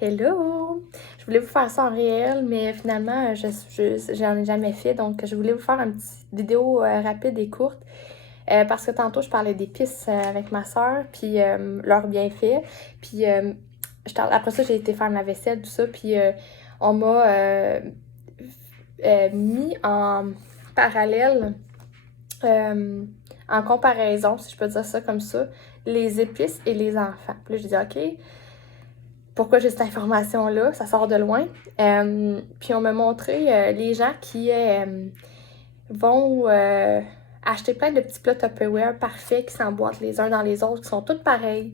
Hello! Je voulais vous faire ça en réel, mais finalement, j'en ai jamais fait. Donc, je voulais vous faire une petite vidéo rapide et courte. Parce que tantôt, je parlais d'épices avec ma soeur, puis leurs bienfaits. Puis après ça, j'ai été faire ma vaisselle, tout ça. Puis on m'a mis en parallèle, euh, en comparaison, si je peux dire ça comme ça, les épices et les enfants. Puis là, j'ai dit, OK, pourquoi j'ai cette information-là? Ça sort de loin. Puis on m'a montré les gens qui vont acheter plein de petits plats Tupperware parfaits qui s'emboîtent les uns dans les autres, qui sont tous pareils,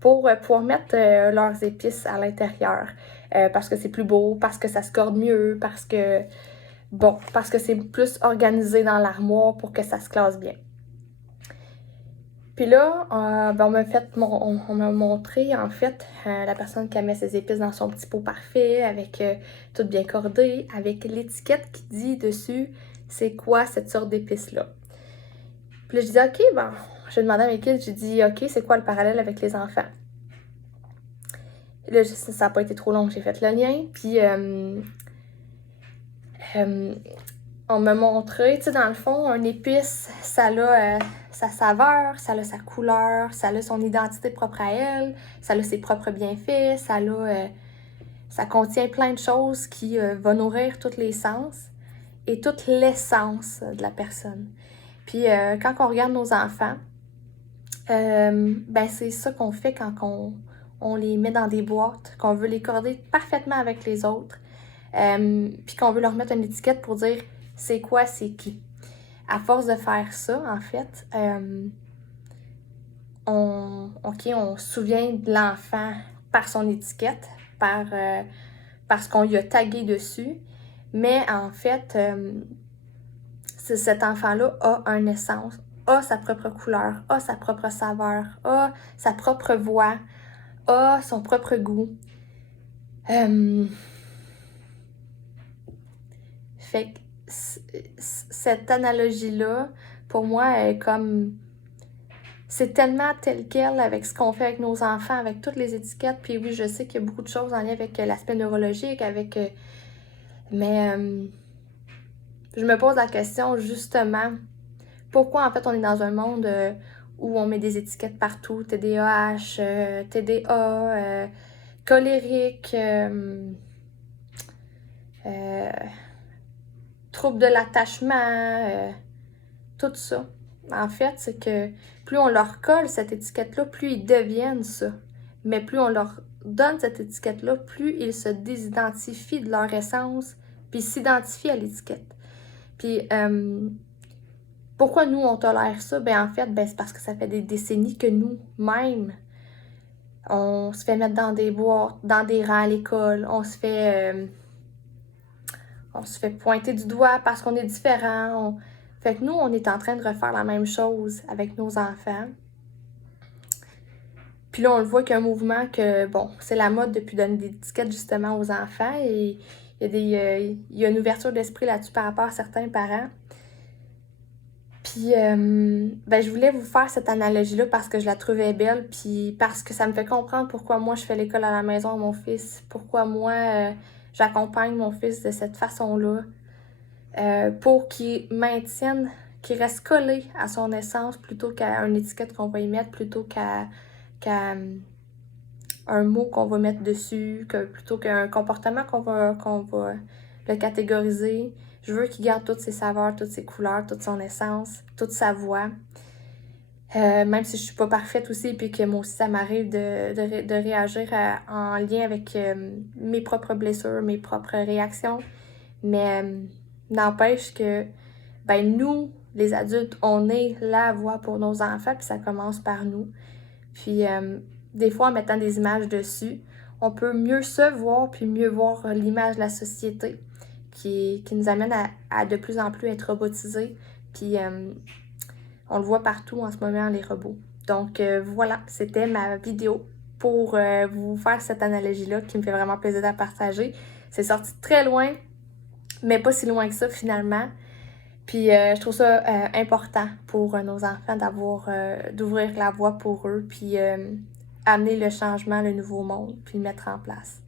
pour pouvoir mettre leurs épices à l'intérieur. Parce que c'est plus beau, parce que ça se corde mieux, parce que c'est plus organisé dans l'armoire pour que ça se classe bien. Puis là, on m'a montré, en fait, la personne qui met ses épices dans son petit pot parfait, avec tout bien cordé, avec l'étiquette qui dit dessus, c'est quoi cette sorte d'épices-là. Puis là, je dis, OK, bon, j'ai demandé à mes kids, j'ai dit, OK, c'est quoi le parallèle avec les enfants? Et là, ça n'a pas été trop long que j'ai fait le lien, puis on m'a montré, tu sais, dans le fond, un épice, ça a sa saveur, ça a sa couleur, ça a son identité propre à elle, ça a ses propres bienfaits, ça contient plein de choses qui vont nourrir tous les sens et toute l'essence de la personne. Puis quand on regarde nos enfants, ben c'est ça qu'on fait quand on les met dans des boîtes, qu'on veut les corder parfaitement avec les autres, puis qu'on veut leur mettre une étiquette pour dire c'est quoi, c'est qui. À force de faire ça, en fait, on se souvient de l'enfant par son étiquette, par ce qu'on lui a tagué dessus, mais en fait, cet enfant-là a une essence, a sa propre couleur, a sa propre saveur, a sa propre voix, a son propre goût. Fait que cette analogie-là, pour moi, est comme... C'est tellement tel quel avec ce qu'on fait avec nos enfants, avec toutes les étiquettes. Puis oui, je sais qu'il y a beaucoup de choses en lien avec l'aspect neurologique, mais je me pose la question, justement, pourquoi en fait on est dans un monde où on met des étiquettes partout, TDAH, TDA, colérique, trouble de l'attachement, tout ça. En fait, c'est que plus on leur colle cette étiquette-là, plus ils deviennent ça. Mais plus on leur donne cette étiquette-là, plus ils se désidentifient de leur essence, puis s'identifient à l'étiquette. Puis, pourquoi nous, on tolère ça? Ben en fait, c'est parce que ça fait des décennies que nous-mêmes, on se fait mettre dans des boîtes, dans des rangs à l'école, on se fait pointer du doigt parce qu'on est différent. Fait que nous, on est en train de refaire la même chose avec nos enfants. Puis là, on le voit qu'il y a un mouvement que, bon, c'est la mode depuis donner des étiquettes justement aux enfants et il y a une ouverture d'esprit là-dessus par rapport à certains parents. Puis, je voulais vous faire cette analogie-là parce que je la trouvais belle, puis parce que ça me fait comprendre pourquoi moi je fais l'école à la maison à mon fils, pourquoi moi j'accompagne mon fils de cette façon-là, pour qu'il maintienne, qu'il reste collé à son essence plutôt qu'à une étiquette qu'on va y mettre, plutôt qu'à un mot qu'on va mettre dessus, plutôt qu'un comportement qu'on va le catégoriser. Je veux qu'il garde toutes ses saveurs, toutes ses couleurs, toute son essence, toute sa voix. Même si je suis pas parfaite aussi, puis que moi aussi ça m'arrive de réagir en lien avec mes propres blessures, mes propres réactions. Mais n'empêche que nous, les adultes, on est la voix pour nos enfants, puis ça commence par nous. Puis des fois, en mettant des images dessus, on peut mieux se voir, puis mieux voir l'image de la société qui nous amène à de plus en plus être robotisés. Puis on le voit partout en ce moment, les robots. Donc voilà, c'était ma vidéo pour vous faire cette analogie-là qui me fait vraiment plaisir de partager. C'est sorti très loin, mais pas si loin que ça finalement. Puis je trouve ça important pour nos enfants d'ouvrir la voie pour eux, puis amener le changement, le nouveau monde, puis le mettre en place.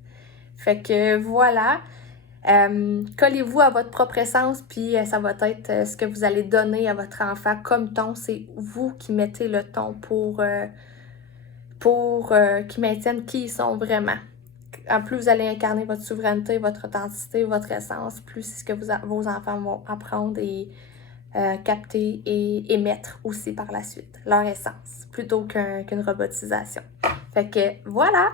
Fait que voilà. Collez-vous à votre propre essence, puis ça va être ce que vous allez donner à votre enfant comme ton. C'est vous qui mettez le ton pour qu'ils maintiennent qui ils sont vraiment. En plus, vous allez incarner votre souveraineté, votre authenticité, votre essence, plus c'est ce que vos enfants vont apprendre et capter et émettre aussi par la suite, leur essence, plutôt qu'une robotisation. Fait que voilà!